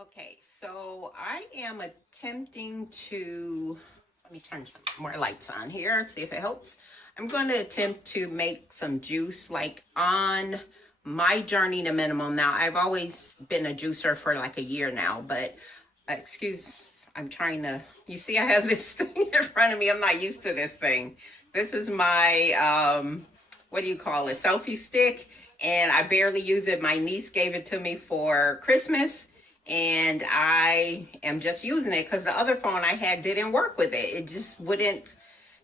Okay, so I am attempting to, let me turn some more lights on here, see if it helps. I'm going to attempt to make some juice like on my journey to minimum. Now, I've always been a juicer for like a year now, but I'm trying to, you see I have this thing in front of me. I'm not used to this thing. This is my, what do you call it, selfie stick, and I barely use it. My niece gave it to me for Christmas, and I am just using it because the other phone I had didn't work with it. It just wouldn't,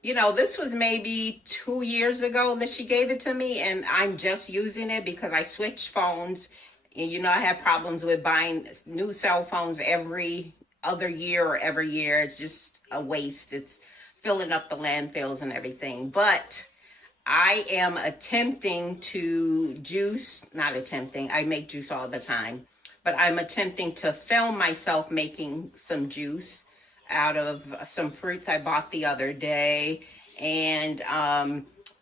this was maybe 2 years ago that she gave it to me, and I'm just using it because I switched phones. And I have problems with buying new cell phones every other year or every year. It's just a waste. It's filling up the landfills and everything. But I am attempting to not attempting, I make juice all the time, but I'm attempting to film myself making some juice out of some fruits I bought the other day, and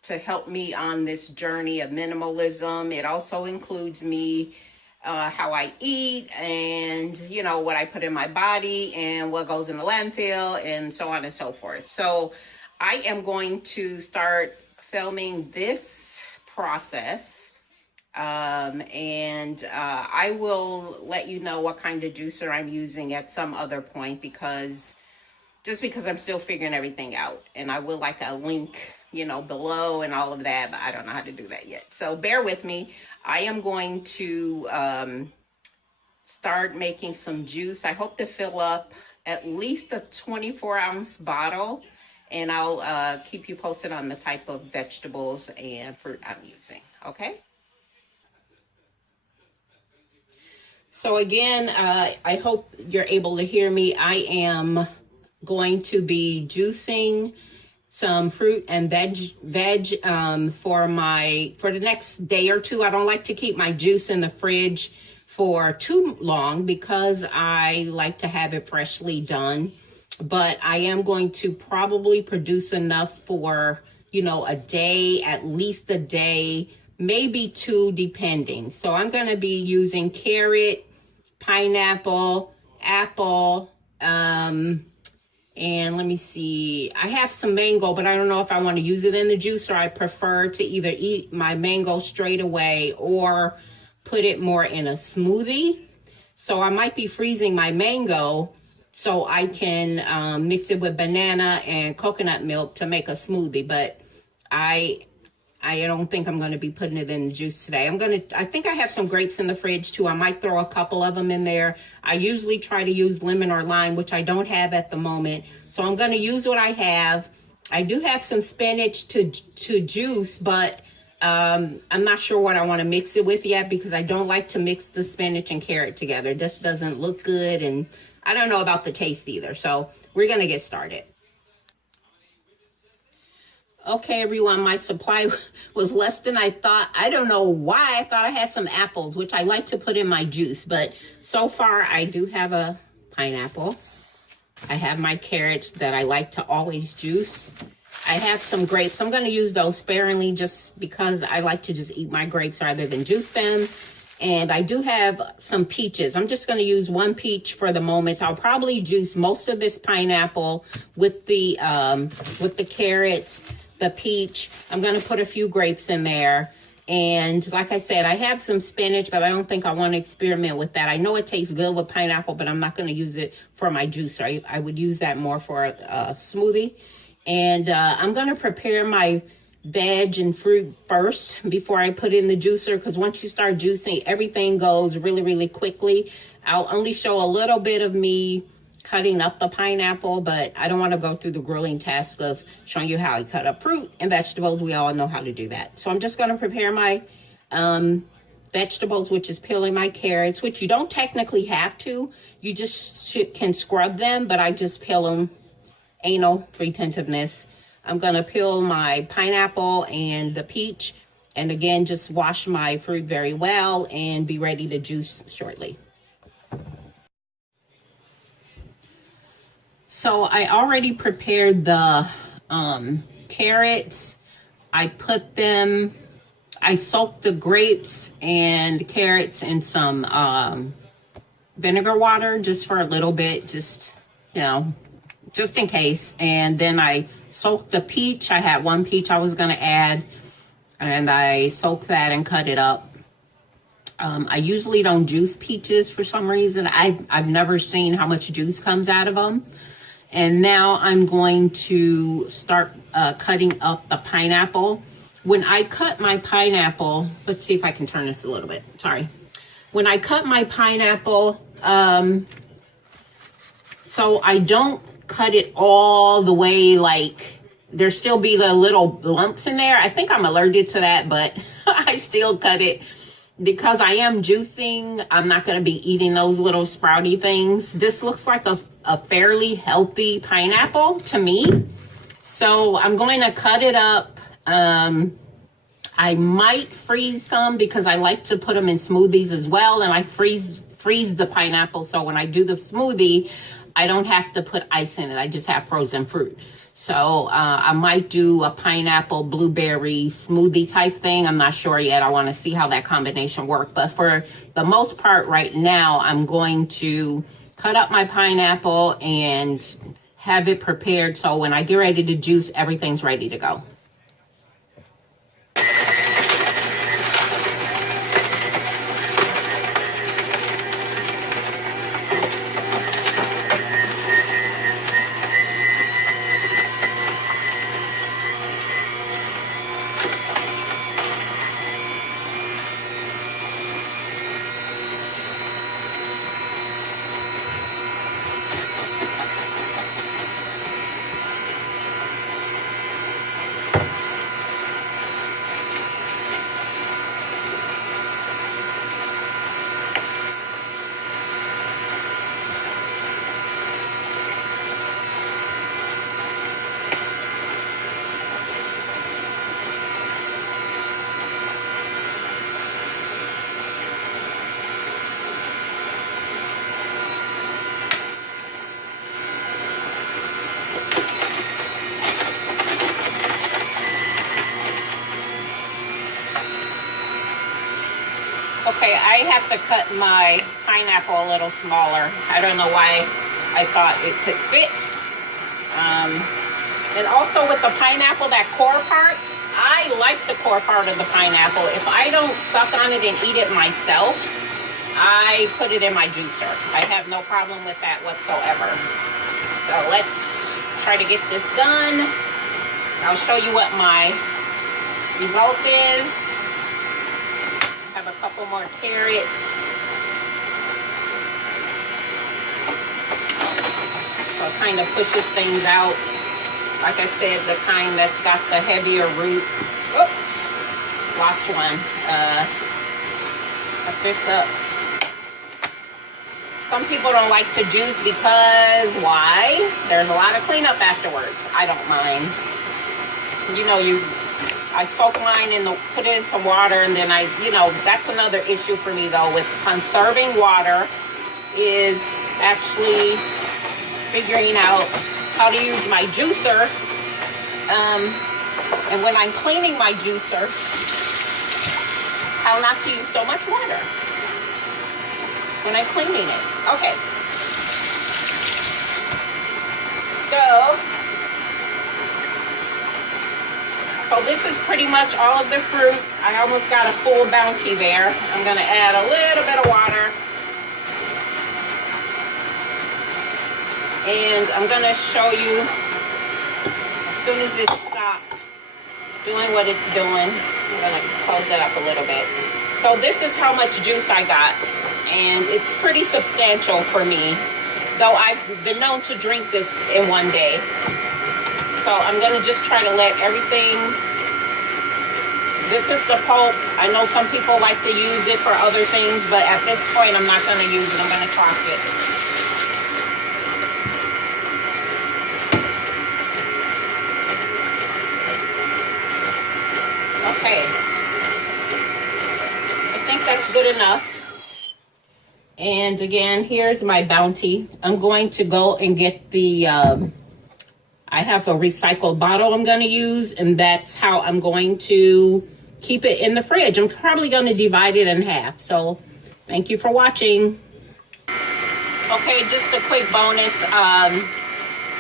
to help me on this journey of minimalism. It also includes me, how I eat, and what I put in my body and what goes in the landfill and so on and so forth. So I am going to start filming this process, and I will let you know what kind of juicer I'm using at some other point, because I'm still figuring everything out, and I will like a link below and all of that, but I don't know how to do that yet, so bear with me. I am going to start making some juice. I hope to fill up at least a 24-ounce bottle, and I'll keep you posted on the type of vegetables and fruit I'm using, okay? So again, I hope you're able to hear me. I am going to be juicing some fruit and veg for the next day or two. I don't like to keep my juice in the fridge for too long because I like to have it freshly done. But I am going to probably produce enough for, a day, at least a day, maybe two, depending. So I'm going to be using carrot, pineapple, apple, and let me see. I have some mango, but I don't know if I want to use it in the juice, or I prefer to either eat my mango straight away or put it more in a smoothie. So I might be freezing my mango so I can mix it with banana and coconut milk to make a smoothie. But I don't think I'm going to be putting it in the juice today. I think I have some grapes in the fridge too. I might throw a couple of them in there. I usually try to use lemon or lime, which I don't have at the moment. So I'm going to use what I have. I do have some spinach to juice, but I'm not sure what I want to mix it with yet, because I don't like to mix the spinach and carrot together. It just doesn't look good, and I don't know about the taste either. So we're going to get started. Okay, everyone, my supply was less than I thought. I don't know why. I thought I had some apples, which I like to put in my juice. But so far, I do have a pineapple. I have my carrots that I like to always juice. I have some grapes. I'm going to use those sparingly just because I like to just eat my grapes rather than juice them. And I do have some peaches. I'm just going to use one peach for the moment. I'll probably juice most of this pineapple with the carrots, the peach. I'm going to put a few grapes in there. And like I said, I have some spinach, but I don't think I want to experiment with that. I know it tastes good with pineapple, but I'm not going to use it for my juicer. I would use that more for a smoothie. And I'm going to prepare my veg and fruit first before I put in the juicer, because once you start juicing, everything goes really, really quickly. I'll only show a little bit of me cutting up the pineapple, but I don't want to go through the grueling task of showing you how I cut up fruit and vegetables. We all know how to do that. So I'm just going to prepare my vegetables, which is peeling my carrots, which you don't technically have to. You just can scrub them, but I just peel them. Anal retentiveness. I'm going to peel my pineapple and the peach, and again, just wash my fruit very well and be ready to juice shortly. So I already prepared the carrots. I soaked the grapes and carrots in some vinegar water just for a little bit, just, you know, just in case. And then I soaked the peach. I had one peach I was gonna add, and I soaked that and cut it up. I usually don't juice peaches for some reason. I've never seen how much juice comes out of them. And now I'm going to start cutting up the pineapple. When I cut my pineapple, let's see if I can turn this a little bit, sorry. When I cut my pineapple, so I don't cut it all the way, like there still be the little lumps in there. I think I'm allergic to that, but I still cut it because I am juicing. I'm not going to be eating those little sprouty things. This looks like a fairly healthy pineapple to me. So I'm going to cut it up. I might freeze some because I like to put them in smoothies as well. And I freeze the pineapple. So when I do the smoothie, I don't have to put ice in it. I just have frozen fruit. So I might do a pineapple blueberry smoothie type thing. I'm not sure yet. I want to see how that combination works. But for the most part right now, I'm going to cut up my pineapple and have it prepared. So when I get ready to juice, everything's ready to go. Okay, I have to cut my pineapple a little smaller. I don't know why I thought it could fit. And also with the pineapple, that core part, I like the core part of the pineapple. If I don't suck on it and eat it myself, I put it in my juicer. I have no problem with that whatsoever. So let's try to get this done. I'll show you what my result is. Have a couple more carrots. So it kind of pushes things out. Like I said, the kind that's got the heavier root. Oops, lost one. Cut this up. Some people don't like to juice because why? There's a lot of cleanup afterwards. I don't mind. You know, I soak mine in put it into water, and then that's another issue for me though with conserving water is actually figuring out how to use my juicer. And when I'm cleaning my juicer, how not to use so much water when I'm cleaning it. Okay. So this is pretty much all of the fruit. I almost got a full bounty there. I'm gonna add a little bit of water. And I'm gonna show you as soon as it stops doing what it's doing. I'm gonna close it up a little bit. So this is how much juice I got. And it's pretty substantial for me, though I've been known to drink this in one day. So I'm gonna just try to let everything, this is the pulp. I know some people like to use it for other things, but at this point I'm not gonna use it, I'm gonna toss it. Okay, I think that's good enough. And again, here's my bounty. I'm going to go and get the, I have a recycled bottle I'm going to use, and that's how I'm going to keep it in the fridge. I'm probably going to divide it in half. So thank you for watching. Okay, just a quick bonus.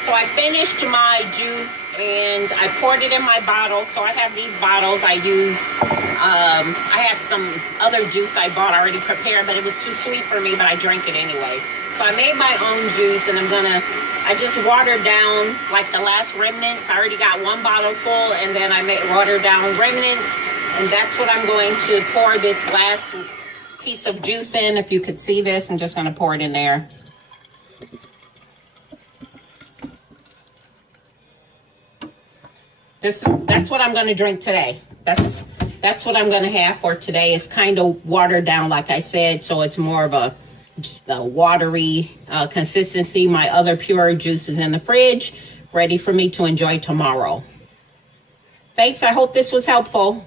So I finished my juice and I poured it in my bottle. So I have these bottles I use. I had some other juice I bought already prepared, but it was too sweet for me, but I drank it anyway. So I made my own juice, and I just watered down like the last remnants. I already got one bottle full, and then I watered down remnants, and that's what I'm going to pour this last piece of juice in. If you could see this, I'm just going to pour it in there. That's what I'm going to drink today. That's what I'm going to have for today. It's kind of watered down, like I said, so it's more of a watery consistency. My other pure juice is in the fridge, ready for me to enjoy tomorrow. Thanks. I hope this was helpful.